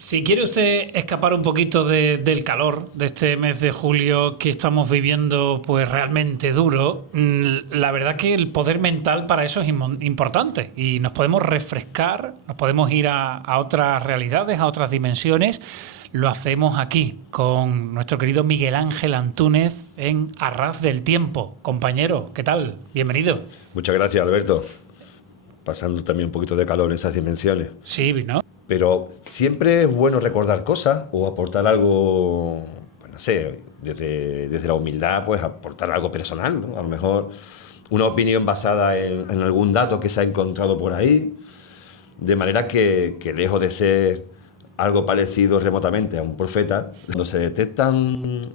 Si quiere usted escapar un poquito del calor de este mes de julio que estamos viviendo pues realmente duro, la verdad que el poder mental para eso es importante y nos podemos refrescar, nos podemos ir a otras realidades, a otras dimensiones. Lo hacemos aquí con nuestro querido Miguel Ángel Antúnez en Arras del Tiempo. Compañero, ¿qué tal? Bienvenido. Muchas gracias, Alberto. Pasando también un poquito de calor en esas dimensiones. Sí, ¿no? Pero siempre es bueno recordar cosas o aportar algo, pues no sé, desde la humildad, pues aportar algo personal, ¿no? A lo mejor una opinión basada en algún dato que se ha encontrado por ahí, de manera que lejos de ser algo parecido remotamente a un profeta, cuando se detectan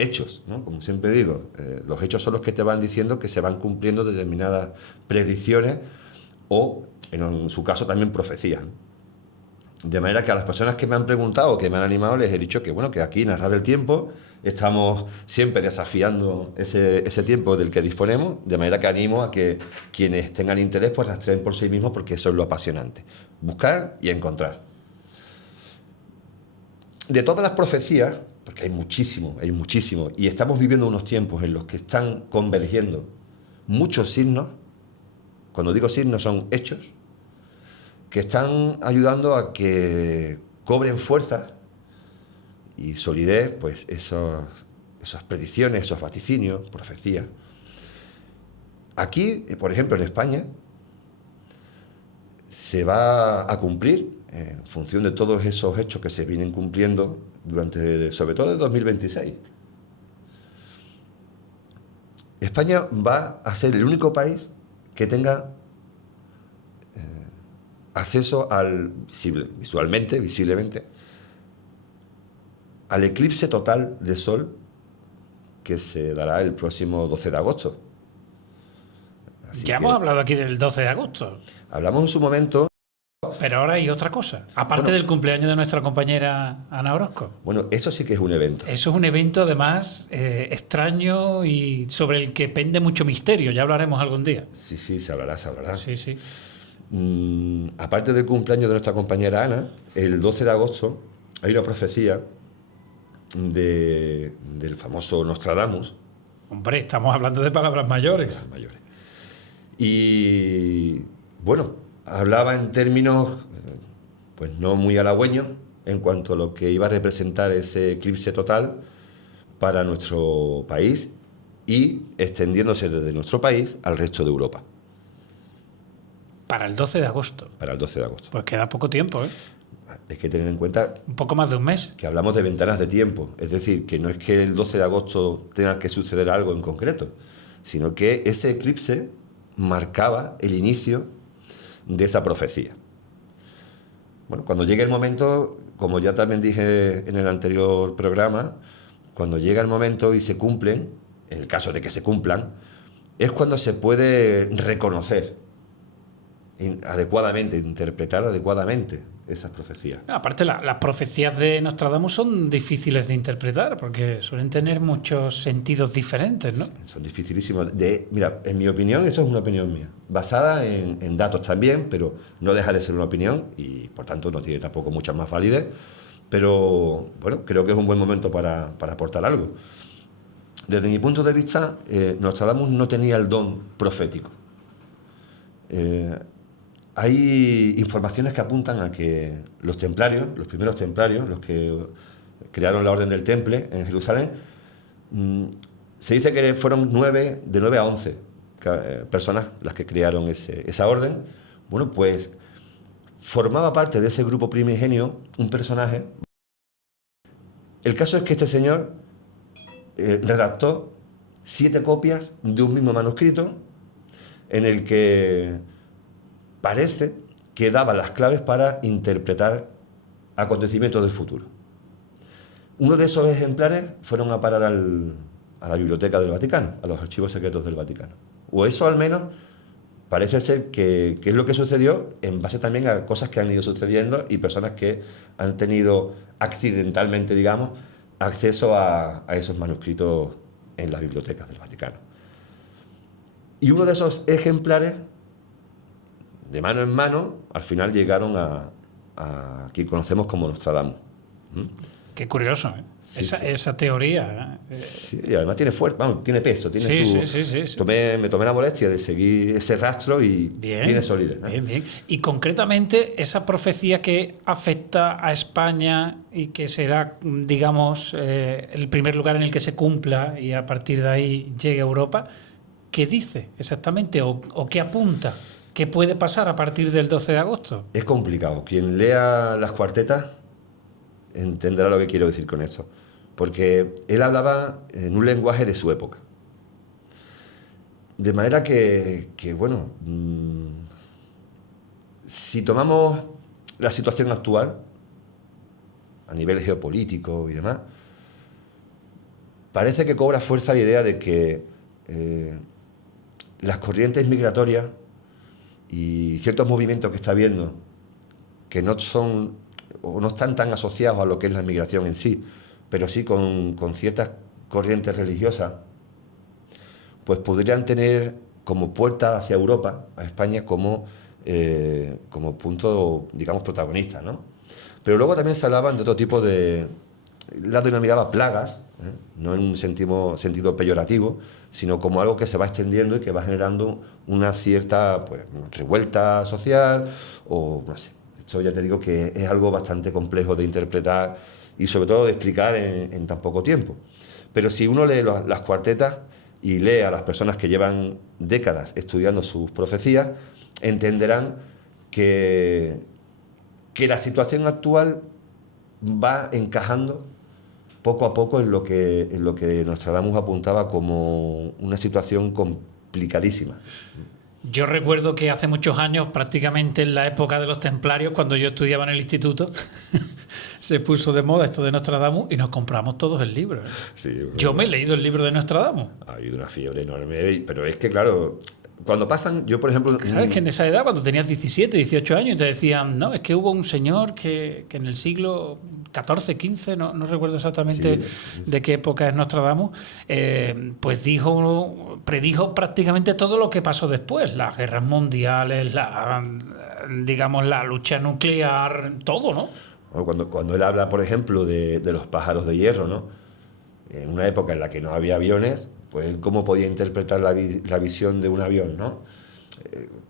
hechos, ¿no? Como siempre digo, los hechos son los que te van diciendo que se van cumpliendo determinadas predicciones o, en su caso, también profecías, ¿no? De manera que a las personas que me han preguntado, que me han animado, les he dicho que, bueno, que aquí en Arras del Tiempo estamos siempre desafiando ese tiempo del que disponemos, de manera que animo a que quienes tengan interés pues rastreen por sí mismos, porque eso es lo apasionante, buscar y encontrar. De todas las profecías, porque hay muchísimo, y estamos viviendo unos tiempos en los que están convergiendo muchos signos. Cuando digo signos son hechos que están ayudando a que cobren fuerza y solidez pues esas predicciones, esos vaticinios, profecías. Aquí, por ejemplo, en España, se va a cumplir, en función de todos esos hechos que se vienen cumpliendo durante, sobre todo, el 2026. España va a ser el único país que tenga acceso visiblemente, al eclipse total de Sol que se dará el próximo 12 de agosto. Así Ya que hemos hablado aquí del 12 de agosto. hablamos en su momento. Pero ahora hay otra cosa, aparte Bueno, del cumpleaños de nuestra compañera Ana Orozco. bueno, eso sí que es un evento. Eso es un evento además extraño y sobre el que pende mucho misterio, ya hablaremos algún día. Sí, sí, se hablará, se hablará. Sí, sí. Aparte del cumpleaños de nuestra compañera Ana, el 12 de agosto hay una profecía del famoso Nostradamus. Hombre, estamos hablando de palabras mayores. Mayores. Y bueno, hablaba en términos pues no muy halagüeños en cuanto a lo que iba a representar ese eclipse total para nuestro país y extendiéndose desde nuestro país al resto de Europa. Para el 12 de agosto. Para el 12 de agosto. Pues queda poco tiempo, ¿eh? Hay que tener en cuenta Un poco más de un mes. que hablamos de ventanas de tiempo, es decir, que no es que el 12 de agosto tenga que suceder algo en concreto, sino que ese eclipse marcaba el inicio de esa profecía. Bueno, cuando llegue el momento, como ya también dije en el anterior programa, cuando llega el momento y se cumplen, en el caso de que se cumplan, es cuando se puede reconocer adecuadamente, interpretar adecuadamente esas profecías. Aparte, las profecías de Nostradamus son difíciles de interpretar porque suelen tener muchos sentidos diferentes, ¿no? Son dificilísimos. Mira, en mi opinión, eso es una opinión mía, basada en datos también, pero no deja de ser una opinión y por tanto no tiene tampoco mucha más validez. Pero bueno, creo que es un buen momento para aportar algo. Desde mi punto de vista, Nostradamus no tenía el don profético. Hay informaciones que apuntan a que los templarios, los primeros templarios, los que crearon la Orden del Temple en Jerusalén, se dice que fueron de 9 a 11 personas las que crearon esa orden. Bueno, pues formaba parte de ese grupo primigenio un personaje. El caso es que este señor redactó 7 copias de un mismo manuscrito en el que parece que daba las claves para interpretar acontecimientos del futuro. Uno de esos ejemplares fueron a parar a la biblioteca del Vaticano, a los archivos secretos del Vaticano. O eso al menos parece ser que es lo que sucedió en base también a cosas que han ido sucediendo y personas que han tenido accidentalmente, digamos, acceso a esos manuscritos en las bibliotecas del Vaticano. Y uno de esos ejemplares, de mano en mano, al final llegaron a quien conocemos como Nostradamus. Qué curioso, ¿eh? Sí, Esa teoría. Sí, y además tiene fuerza, vamos, tiene peso, tiene Sí. Me tomé la molestia de seguir ese rastro y Bien, tiene solidez. bien. Y concretamente, esa profecía que afecta a España y que será, digamos, el primer lugar en el que se cumpla y a partir de ahí llegue a Europa, ¿qué dice exactamente o qué apunta? ¿Qué puede pasar a partir del 12 de agosto? Es complicado. Quien lea las cuartetas entenderá lo que quiero decir con esto. Porque él hablaba en un lenguaje de su época. De manera que bueno, si tomamos la situación actual, a nivel geopolítico y demás, parece que cobra fuerza la idea de que las corrientes migratorias y ciertos movimientos que está habiendo, que no son o no están tan asociados a lo que es la migración en sí, pero sí con ciertas corrientes religiosas, pues podrían tener como puerta hacia Europa, a España, como punto, digamos, protagonista, ¿no? Pero luego también se hablaban de otro tipo de... Las denominaba plagas, no en un sentido peyorativo, sino como algo que se va extendiendo y que va generando una cierta pues, revuelta social o no sé. Esto ya te digo que es algo bastante complejo de interpretar y sobre todo de explicar en tan poco tiempo. Pero si uno lee las cuartetas y lee a las personas que llevan décadas estudiando sus profecías, entenderán que la situación actual va encajando poco a poco en lo que Nostradamus apuntaba como una situación complicadísima. Yo recuerdo que hace muchos años, prácticamente en la época de los templarios, cuando yo estudiaba en el instituto, se puso de moda esto de Nostradamus y nos compramos todos el libro. Sí, yo me he leído el libro de Nostradamus. Ha habido una fiebre enorme, pero es que, claro, cuando pasan, yo por ejemplo... ¿Sabes que en esa edad, cuando tenías 17, 18 años, te decían, no, es que hubo un señor que en el siglo XIV, XV, no recuerdo exactamente de qué época es Nostradamus, pues predijo prácticamente todo lo que pasó después, las guerras mundiales, digamos, la lucha nuclear, todo, ¿no? Cuando él habla, por ejemplo, de los pájaros de hierro, ¿no? En una época en la que no había aviones, pues cómo podía interpretar la visión de un avión, ¿no?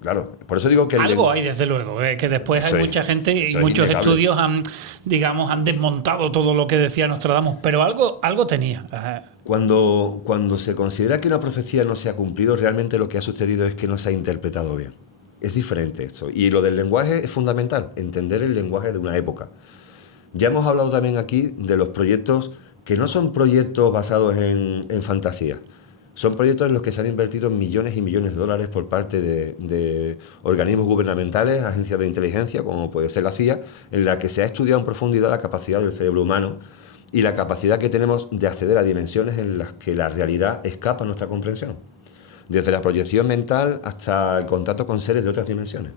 Claro, por eso digo que... Algo hay, desde luego, que después hay mucha gente y muchos estudios han desmontado todo lo que decía Nostradamus, pero algo tenía. Cuando se considera que una profecía no se ha cumplido, realmente lo que ha sucedido es que no se ha interpretado bien. Es diferente esto. Y lo del lenguaje es fundamental, entender el lenguaje de una época. Ya hemos hablado también aquí de los proyectos que no son proyectos basados en fantasía. Son proyectos en los que se han invertido millones y millones de dólares por parte de organismos gubernamentales, agencias de inteligencia, como puede ser la CIA, en la que se ha estudiado en profundidad la capacidad del cerebro humano y la capacidad que tenemos de acceder a dimensiones en las que la realidad escapa a nuestra comprensión. Desde la proyección mental hasta el contacto con seres de otras dimensiones.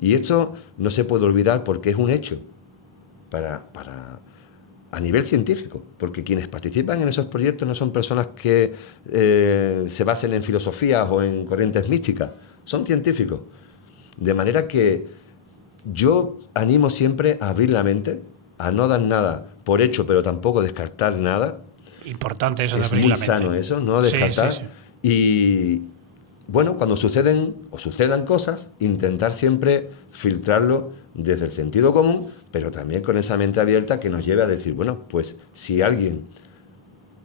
Y esto no se puede olvidar porque es un hecho a nivel científico, porque quienes participan en esos proyectos no son personas que se basen en filosofías o en corrientes místicas, son científicos. De manera que yo animo siempre a abrir la mente, a no dar nada por hecho, pero tampoco descartar nada. Importante eso de abrir la mente. Es muy sano eso, no descartar. Sí. Y bueno, cuando sucedan cosas, intentar siempre filtrarlo desde el sentido común, pero también con esa mente abierta que nos lleve a decir, bueno, pues si alguien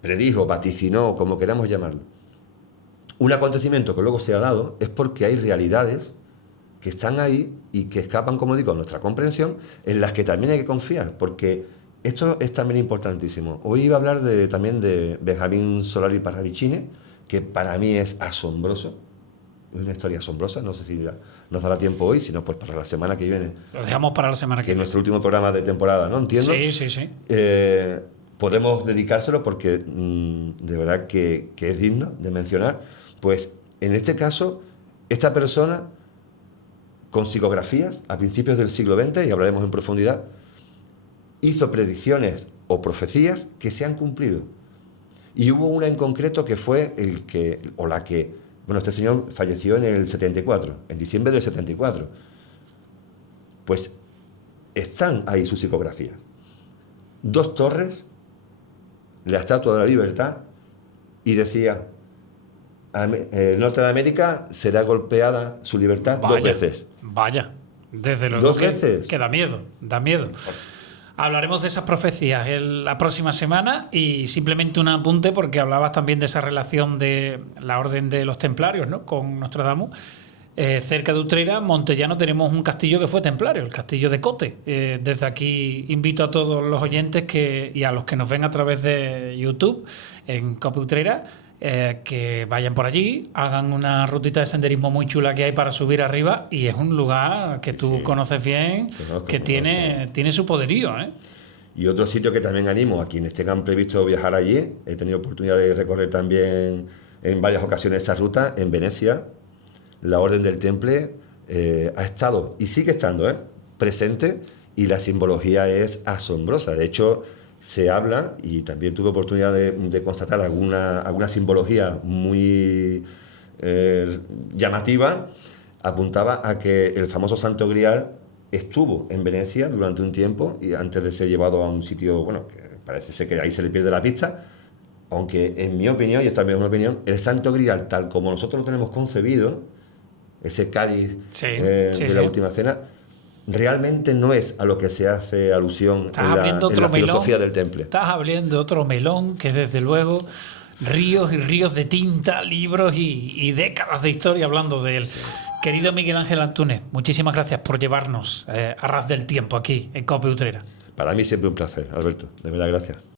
predijo, vaticinó, como queramos llamarlo, un acontecimiento que luego se ha dado, es porque hay realidades que están ahí y que escapan, como digo, a nuestra comprensión, en las que también hay que confiar, porque esto es también importantísimo. Hoy iba a hablar también de Benjamín Solari Parravicini, que para mí es asombroso. Es una historia asombrosa, no sé si nos dará tiempo hoy, si no, pues para la semana que viene. Lo dejamos para la semana que viene. Que es nuestro último programa de temporada, ¿no? Entiendo. Sí. Podemos dedicárselo porque de verdad que es digno de mencionar. Pues en este caso, esta persona, con psicografías a principios del siglo XX, y hablaremos en profundidad, hizo predicciones o profecías que se han cumplido. Y hubo una en concreto que fue bueno, este señor falleció en el 74, en diciembre del 74. Pues están ahí sus psicografías. 2 torres, la Estatua de la Libertad, y decía, el norte de América será golpeada su libertad 2 veces. Vaya, desde luego 2 veces. Que da miedo. Hablaremos de esas profecías la próxima semana y simplemente un apunte porque hablabas también de esa relación de la Orden de los Templarios, ¿no?, con Nostradamus. Cerca de Utrera, Montellano, tenemos un castillo que fue templario, el castillo de Cote. Desde aquí invito a todos los oyentes y a los que nos ven a través de YouTube en Cope Utrera, que vayan por allí, hagan una rutita de senderismo muy chula que hay para subir arriba, y es un lugar que tú conoces bien, que tiene su poderío, ¿eh? Y otro sitio que también animo a quienes tengan previsto viajar allí, he tenido oportunidad de recorrer también en varias ocasiones esa ruta, en Venecia. La Orden del Temple ha estado, y sigue estando, presente, y la simbología es asombrosa. De hecho, se habla, y también tuve oportunidad de constatar alguna simbología muy llamativa, apuntaba a que el famoso Santo Grial estuvo en Venecia durante un tiempo, y antes de ser llevado a un sitio, bueno, que parece ser que ahí se le pierde la pista, aunque en mi opinión, y esta también es una opinión, el Santo Grial, tal como nosotros lo tenemos concebido, ese cáliz de la última cena, realmente no es a lo que se hace alusión en la filosofía del temple. Estás abriendo otro melón que, desde luego, ríos y ríos de tinta, libros y décadas de historia hablando de él. Sí. Querido Miguel Ángel Antúnez, muchísimas gracias por llevarnos a ras del tiempo aquí en Cope Utrera. Para mí siempre un placer, Alberto. De verdad, gracias.